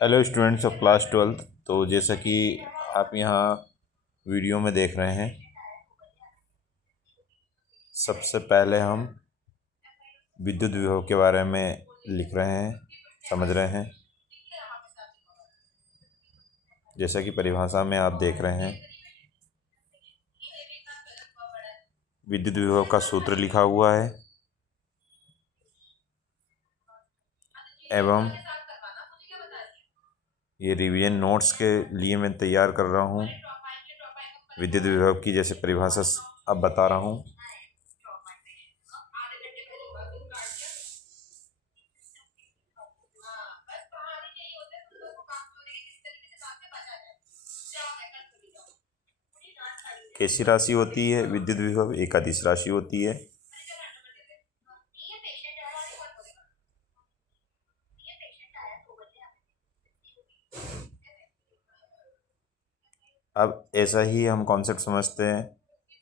Hello students of class 12। तो जैसा कि आप यहाँ वीडियो में देख रहे हैं, सबसे पहले हम विद्युत विभव के बारे में लिख रहे हैं, समझ रहे हैं। जैसा कि परिभाषा में आप देख रहे हैं, विद्युत विभव का सूत्र लिखा हुआ है एवं ये रिवीजन नोट्स के लिए मैं तैयार कर रहा हूँ। विद्युत विभव की जैसे परिभाषा अब बता रहा हूँ। कैसी राशि होती है विद्युत विभव? एक अदिश राशि होती है। अब ऐसा ही हम कॉन्सेप्ट समझते हैं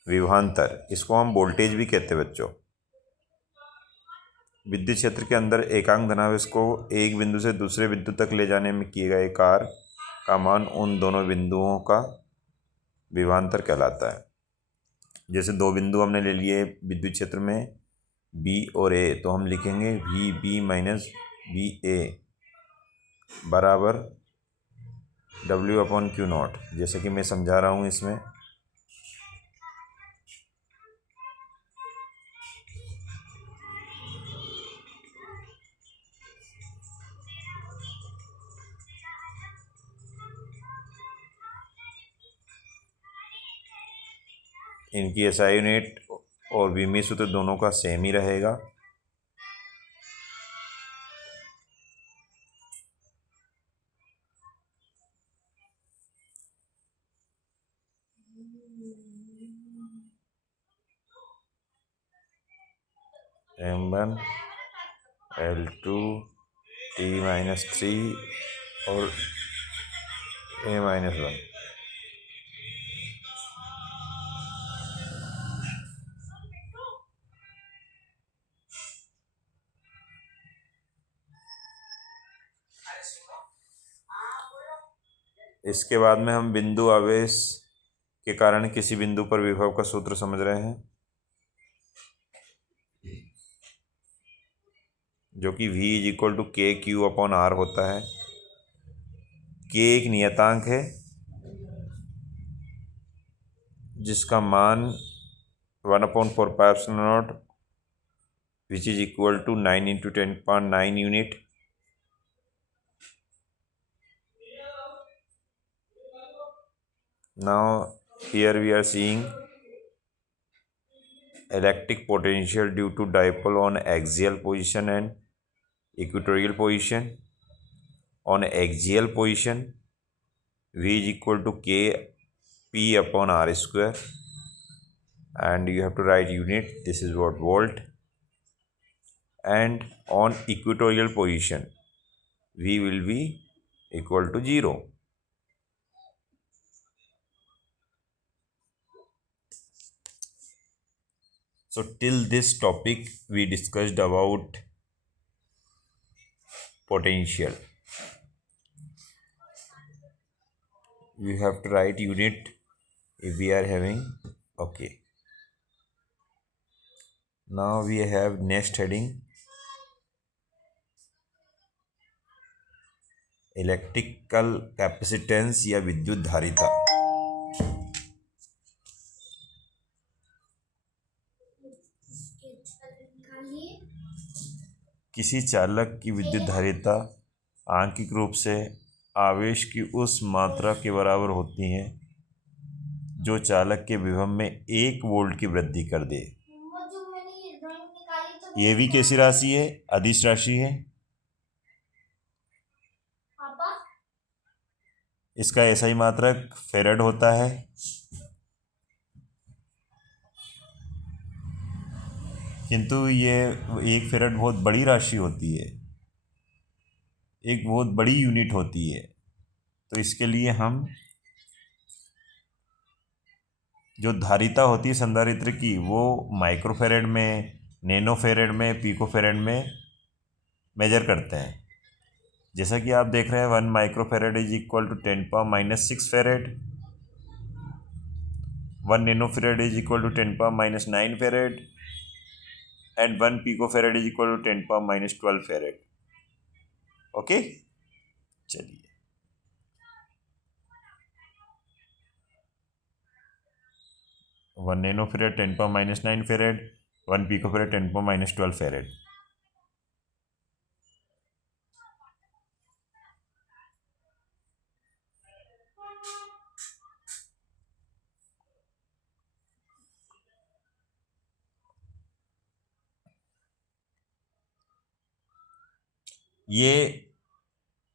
विभवांतर। इसको हम वोल्टेज भी कहते हैं बच्चों। विद्युत क्षेत्र के अंदर एकांक धनावेश को एक बिंदु से दूसरे बिंदु तक ले जाने में किए गए कार्य का मान उन दोनों बिंदुओं का विभवांतर कहलाता है। जैसे दो बिंदु हमने ले लिए विद्युत क्षेत्र में, बी और ए, तो हम लिखेंगे V B minus V A बराबर W/Q0। जैसे कि मैं समझा रहा हूँ इसमें। इनकी एसआई यूनिट और विमीय सूत्र दोनों का सेम ही रहेगा। M1 L2 T-3 और A-1। इसके बाद में हम बिंदु आवेश के कारण किसी बिंदु पर विभव का सूत्र समझ रहे हैं, जो कि V = KQ/R होता है। K एक नियतांक है जिसका मान 1/4πε0 which is equal to 9 × 10⁹ unit. Now here we are seeing electric potential due to dipole on axial position and equatorial position. On axial position, V = Kp/r², and you have to write unit. This is what volt. And on equatorial position, V will be equal to 0. So till this topic we discussed about potential. We have to write unit if we are having. Okay. Now we have next heading, electrical capacitance या विद्युत धारिता। किसी चालक की विद्युत धारिता आंकिक रूप से आवेश की उस मात्रा के बराबर होती है जो चालक के विभव में 1 वोल्ट की वृद्धि कर दे। ये भी कैसी राशि है? अदिश राशि है। इसका SI मात्रक फेरेड होता है। किंतु ये 1 फेरेड बहुत बड़ी राशि होती है, एक बहुत बड़ी यूनिट होती है। तो इसके लिए हम जो धारिता होती है संधारित्र की, वो माइक्रोफेरेड में, नैनो फेरेड में, पिको फेरेड में मेजर करते हैं। जैसा कि आप देख रहे हैं 1 microfarad is equal to 10⁻⁻6 farad, 1 nanofarad is equal to 10⁻⁹ farad and 1 picofarad is equal to 10⁻12 farad. Okay, चलिए 1 नैनोफेरेड 10⁻⁹ फेरेड, 1 पिकोफेरेड 10⁻12 फेरेड। ये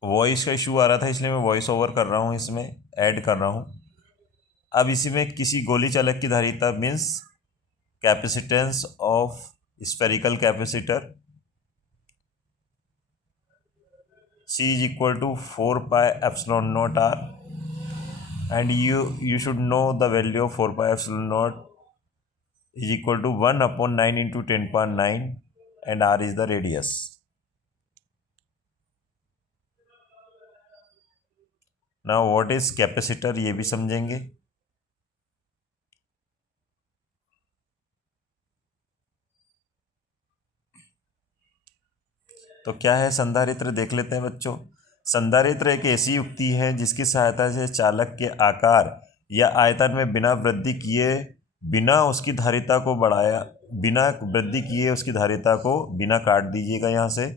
वॉइस का इशू आ रहा था इसलिए मैं वॉइस ओवर कर रहा हूँ, इसमें ऐड कर रहा हूँ। अब इसी में किसी गोली चालक की धारिता means capacitance of spherical capacitor C is equal to 4 pi epsilon naught R, and you should know the value of 4 pi epsilon naught is equal to 1/9 into 10⁻9 and R is the radius. Now what is capacitor, ये भी समझेंगे। तो क्या है संधारित्र, देख लेते हैं बच्चों। संधारित्र एक ऐसी युक्ति है जिसकी सहायता से चालक के आकार या आयतन में बिना वृद्धि किए बिना उसकी धारिता को बढ़ाया बिना वृद्धि किए उसकी धारिता को बिना काट दीजिएगा यहाँ से।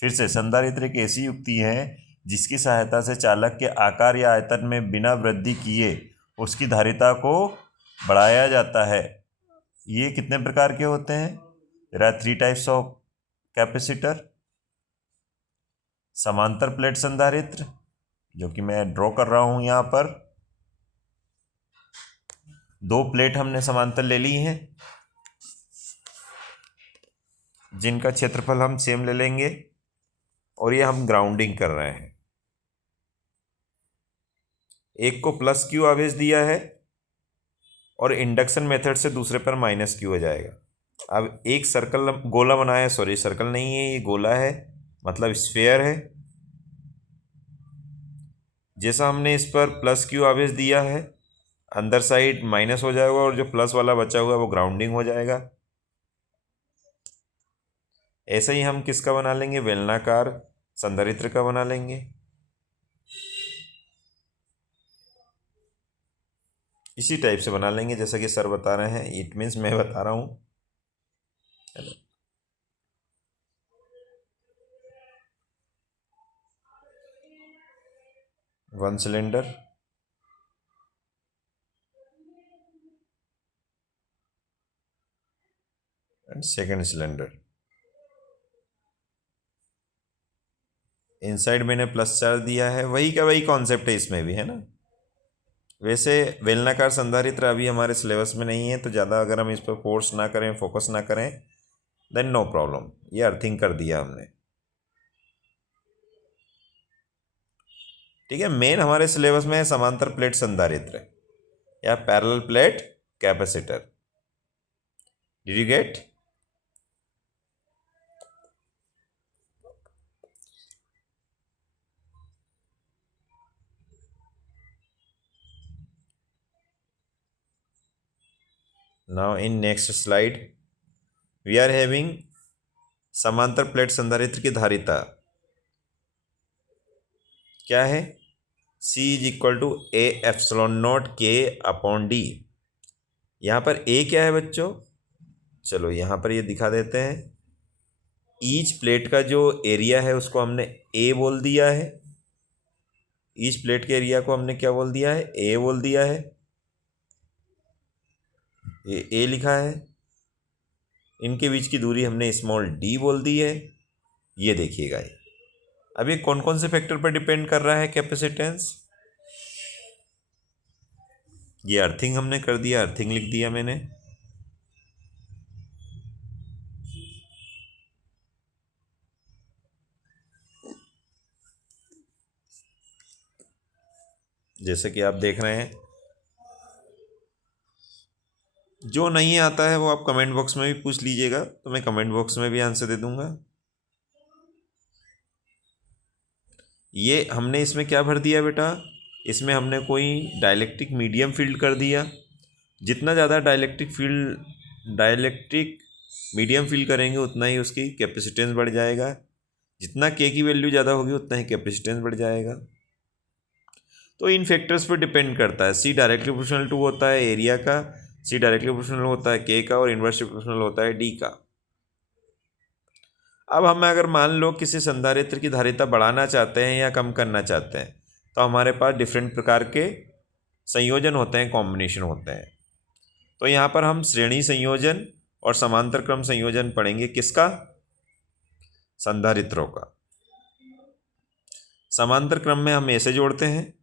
फिर से, संधारित्र एक ऐसी युक्ति है जिसकी सहायता से चालक के आकार या आयतन में बिना वृद्धि किए उसकी धारिता को बढ़ाया जाता है। ये कितने प्रकार के होते हैं? There are 3 types of capacitor. समांतर प्लेट संधारित्र, जो कि मैं ड्रॉ कर रहा हूं यहाँ पर। 2 प्लेट हमने समांतर ले ली हैं जिनका क्षेत्रफल हम सेम ले लेंगे और ये हम ग्राउंडिंग कर रहे हैं। एक को +Q आवेश दिया है और इंडक्शन मेथड से दूसरे पर -Q हो जाएगा। अब एक सर्कल गोला बनाया, सॉरी सर्कल नहीं है ये गोला है, मतलब स्फेयर है। जैसा हमने इस पर +Q आवेश दिया है, अंदर साइड माइनस हो जाएगा और जो प्लस वाला बचा हुआ है वो ग्राउंडिंग हो जाएगा। ऐसे ही हम किसका बना लेंगे? बेलनाकार संधारित्र का बना लेंगे। इसी टाइप से बना लेंगे जैसा कि सर बता रहे हैं, इट मीन्स मैं बता रहा हूँ। 1 cylinder and second cylinder. Inside मैंने +4 दिया है, वही का वही कॉन्सेप्ट है इसमें भी, है ना। वैसे बेलनाकार संधारित्र अभी हमारे सिलेबस में नहीं है, तो ज़्यादा अगर हम इस पर फोर्स ना करें, फोकस ना करें, देन नो प्रॉब्लम। ये अर्थिंग कर दिया हमने, ठीक है। मेन हमारे सिलेबस में है समांतर प्लेट संधारित्र या parallel plate capacitor. Did you get? Now in next slide we are having समांतर प्लेट संधारित्र की धारिता क्या है? C is equal to A epsilon not K upon D। यहाँ पर A क्या है बच्चों? चलो यहाँ पर ये दिखा देते हैं। ईच प्लेट का जो एरिया है उसको हमने A बोल दिया है। ईच प्लेट के एरिया को हमने क्या बोल दिया है? A बोल दिया है। ये A लिखा है। इनके बीच की दूरी हमने स्मॉल d बोल दी है। ये देखिएगा, अब ये कौन कौन से फैक्टर पर डिपेंड कर रहा है कैपेसिटेंस? ये अर्थिंग हमने कर दिया, अर्थिंग लिख दिया मैंने। जैसे कि आप देख रहे हैं, जो नहीं आता है वो आप कमेंट बॉक्स में भी पूछ लीजिएगा, तो मैं कमेंट बॉक्स में भी आंसर दे दूंगा। ये हमने इसमें क्या भर दिया बेटा, इसमें हमने कोई डाइलेक्ट्रिक मीडियम फील्ड कर दिया। जितना ज़्यादा डाइलेक्ट्रिक मीडियम फील्ड करेंगे उतना ही उसकी कैपेसिटेंस बढ़ जाएगा। जितना के की वैल्यू ज़्यादा होगी उतना ही कैपेसिटेंस बढ़ जाएगा। तो इन फैक्टर्स पर डिपेंड करता है। सी डायरेक्टली प्रोपोर्शनल टू होता है एरिया का, सी डायरेक्टली प्रोपोर्शनल होता है के का, और इन्वर्सली प्रोपोर्शनल होता है डी का। अब हम अगर मान लो किसी संधारित्र की धारिता बढ़ाना चाहते हैं या कम करना चाहते हैं, तो हमारे पास डिफरेंट प्रकार के संयोजन होते हैं, कॉम्बिनेशन होते हैं। तो यहाँ पर हम श्रेणी संयोजन और समांतर क्रम संयोजन पढ़ेंगे। किसका? संधारित्रों का। समांतर क्रम में हम ऐसे जोड़ते हैं,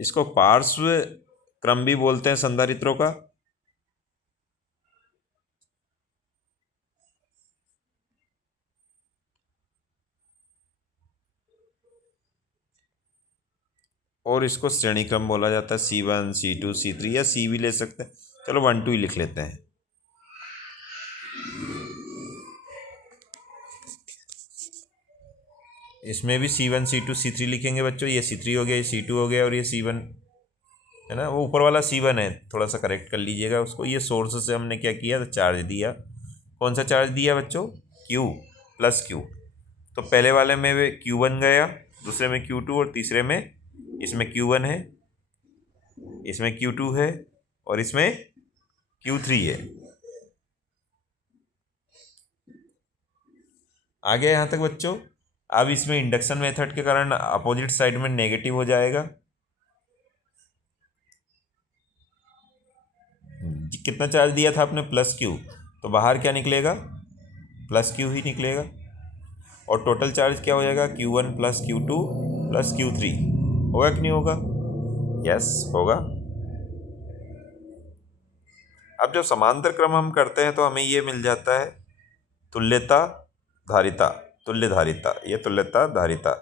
इसको पार्श्व क्रम भी बोलते हैं संधारित्रों का। और इसको श्रेणी क्रम बोला जाता है, C1 C2 C3, या सी भी ले सकते हैं। चलो 1 2 ही लिख लेते हैं। इसमें भी C1 C2 C3 लिखेंगे बच्चों। ये C3 हो गया, ये C2 हो गया, और ये C1 है ना, वो ऊपर वाला C1 है, थोड़ा सा करेक्ट कर लीजिएगा उसको। ये सोर्स से हमने क्या किया, तो चार्ज दिया। कौन सा चार्ज दिया बच्चों? Q plus Q। तो पहले वाले में Q1 गया, दूसरे में Q2, और तीसरे में इसमें Q1 है, इसमें Q2 है, और इसमें Q3 है। आ गया यहाँ तक बच्चों? अब इसमें इंडक्शन मेथड के कारण अपोजिट साइड में नेगेटिव हो जाएगा। कितना चार्ज दिया था आपने? प्लस Q, तो बाहर क्या निकलेगा? प्लस Q ही निकलेगा। और टोटल चार्ज क्या हो जाएगा? Q1 plus Q2 plus Q3। होगा कि नहीं होगा? यस होगा। अब जब समांतर क्रम हम करते हैं तो हमें ये मिल जाता है तुल्यता धारिता, तुल्य धारिता, ये तुल्यता धारिता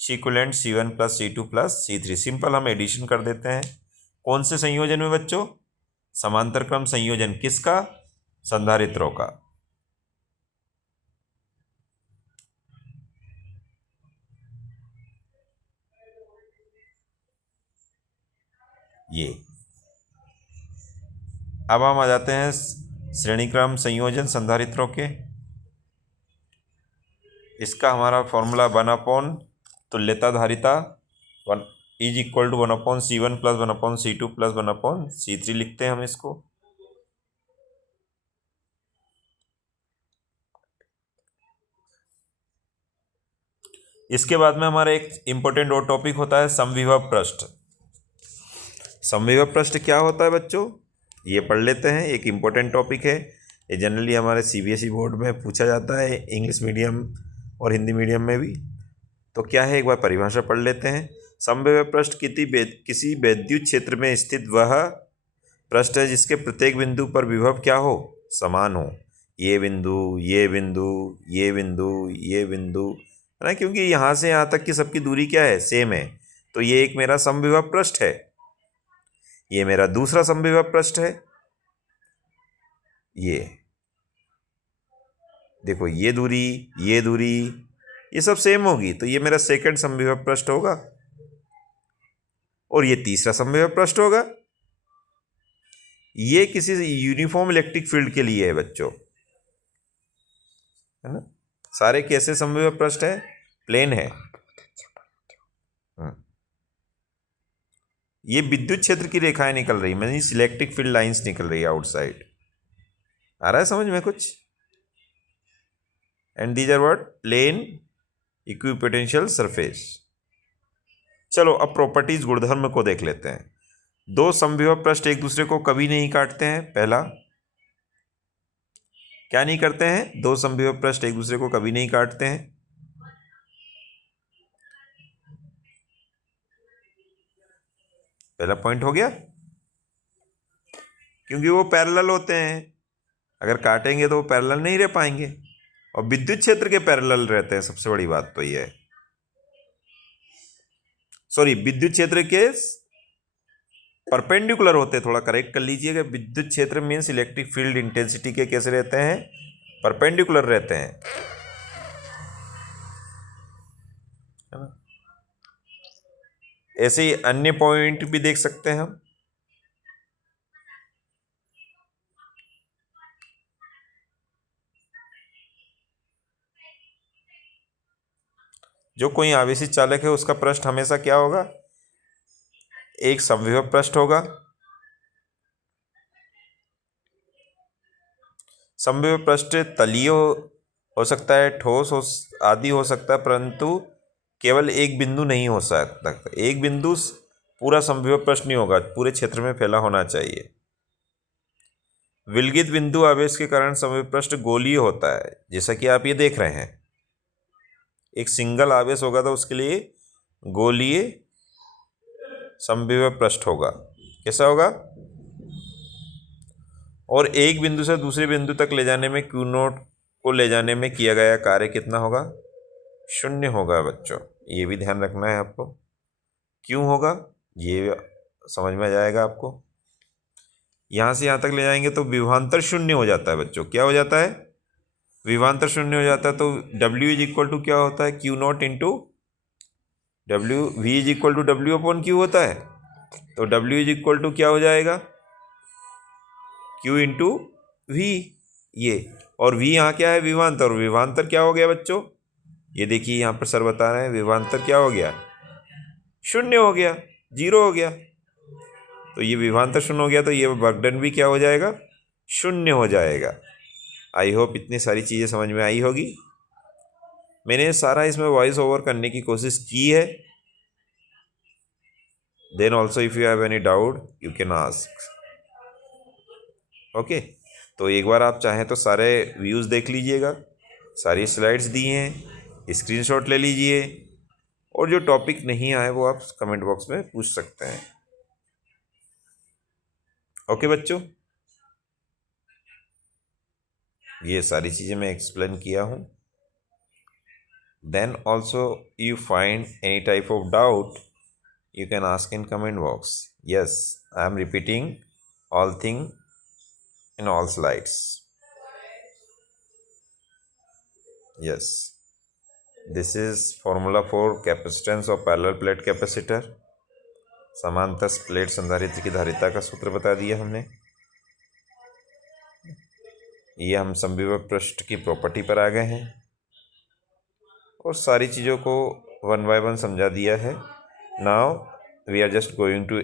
equivalent C1 plus C2 plus C3। Simple हम एडिशन कर देते हैं। कौन से संयोजन में बच्चों? समांतर क्रम संयोजन। किसका? संधारित्रों का। ये अब हम आ जाते हैं श्रेणी क्रम संयोजन संधारित्रों के। इसका हमारा फॉर्मूला 1 तुल्यता धारिता 1 is equal to 1/C1 plus 1/C2 plus 1/C3 लिखते हैं हम इसको। इसके बाद में हमारा एक इंपॉर्टेंट और टॉपिक होता है समविभव पृष्ठ। समविभव पृष्ठ क्या होता है बच्चों? ये पढ़ लेते हैं। एक इम्पोर्टेंट टॉपिक है, ये जनरली हमारे CBSE बोर्ड में पूछा जाता है, इंग्लिश मीडियम और हिंदी मीडियम में भी। तो क्या है, एक बार परिभाषा पढ़ लेते हैं। समविभव पृष्ठ किसी वैद्युत क्षेत्र में स्थित वह पृष्ठ है जिसके प्रत्येक बिंदु पर विभव क्या हो? समान हो। ये बिंदु, ये बिंदु, ये बिंदु, ये बिंदु, है ना, क्योंकि यहाँ से यहाँ तक की सबकी दूरी क्या है? सेम है। तो ये एक मेरा समविभव पृष्ठ है। ये मेरा दूसरा समविभव पृष्ठ है। ये देखो, ये दूरी, ये दूरी, ये सब सेम होगी, तो ये मेरा सेकंड समविभव पृष्ठ होगा। और ये तीसरा समविभव पृष्ठ होगा। ये किसी यूनिफॉर्म इलेक्ट्रिक फील्ड के लिए है बच्चों, है ना। सारे कैसे समविभव पृष्ठ है? प्लेन है। ये विद्युत क्षेत्र की रेखाएं निकल रही, मतलब इलेक्ट्रिक फील्ड लाइंस निकल रही है आउटसाइड। आ रहा है समझ में कुछ? And these are what? Plane equipotential surface. चलो अब प्रॉपर्टीज, गुणधर्म को देख लेते हैं। दो समविभव पृष्ठ एक दूसरे को कभी नहीं काटते हैं। पहला, क्या नहीं करते हैं? दो समविभव पृष्ठ एक दूसरे को कभी नहीं काटते हैं। पहला पॉइंट हो गया, क्योंकि वो पैरेलल होते हैं। अगर काटेंगे तो वो पैरेलल नहीं रह पाएंगे, और विद्युत क्षेत्र के पैरेलल रहते हैं। सबसे बड़ी बात तो ये है, सॉरी, विद्युत क्षेत्र के परपेंडिकुलर होते हैं। थोड़ा करेक्ट कर लीजिएगा। विद्युत क्षेत्र मीन्स इलेक्ट्रिक फील्ड इंटेंसिटी के कैसे रहते हैं? परपेंडिकुलर रहते हैं। ऐसे ही अन्य पॉइंट भी देख सकते हैं हम। जो कोई आवेशित चालक है उसका पृष्ठ हमेशा क्या होगा, एक समविभव पृष्ठ होगा। समविभव पृष्ठ तलीय हो सकता है, ठोस हो आदि हो सकता है, परंतु केवल एक बिंदु नहीं हो सकता। एक बिंदु पूरा समविभव पृष्ठ नहीं होगा, पूरे क्षेत्र में फैला होना चाहिए। विलगित बिंदु आवेश के कारण समविभव पृष्ठ गोलीय होता है, जैसा कि आप ये देख रहे हैं। एक सिंगल आवेश होगा तो उसके लिए गोलीय समविभव पृष्ठ होगा। कैसा होगा? और एक बिंदु से दूसरे बिंदु तक ले जाने में क्यू नॉट को ले जाने में किया गया कार्य कितना होगा? शून्य होगा बच्चों, ये भी ध्यान रखना है आपको। क्यों होगा ये समझ में आ जाएगा आपको। यहाँ से यहाँ तक ले जाएंगे तो विभवांतर शून्य हो जाता है बच्चों। क्या हो जाता है? विभवांतर शून्य हो जाता है। तो W इज इक्वल टू क्या होता है? Q not into W। V is equal to W upon Q होता है। तो W इज इक्वल टू क्या हो जाएगा? Q into V। ये और V यहाँ क्या है? विभवांतर। और विभवांतर क्या हो गया बच्चों? ये देखिए यहाँ पर सर बता रहे हैं विभवांतर क्या हो गया? शून्य हो गया, जीरो हो गया। तो ये विभवांतर शून्य हो गया तो ये वर्क डन भी क्या हो जाएगा? शून्य हो जाएगा। आई होप इतनी सारी चीज़ें समझ में आई होगी। मैंने सारा इसमें वॉइस ओवर करने की कोशिश की है। Then also if you have any doubt you can ask. Okay, तो एक बार आप चाहें तो सारे व्यूज़ देख लीजिएगा, सारी स्लाइड्स दी हैं, स्क्रीनशॉट ले लीजिए, और जो टॉपिक नहीं आए वो आप कमेंट बॉक्स में पूछ सकते हैं। ओके बच्चों, ये सारी चीज़ें मैं एक्सप्लेन किया हूँ। Then also you find any type of doubt you can ask in comment box. Yes, I am repeating all thing in all slides. Yes, this is formula for capacitance of parallel plate capacitor. समांतर plate संधारित्र की धारिता का सूत्र बता दिया हमने। ये हम समविभव पृष्ठ की प्रॉपर्टी पर आ गए हैं और सारी चीज़ों को वन बाय वन समझा दिया है। Now we are just going to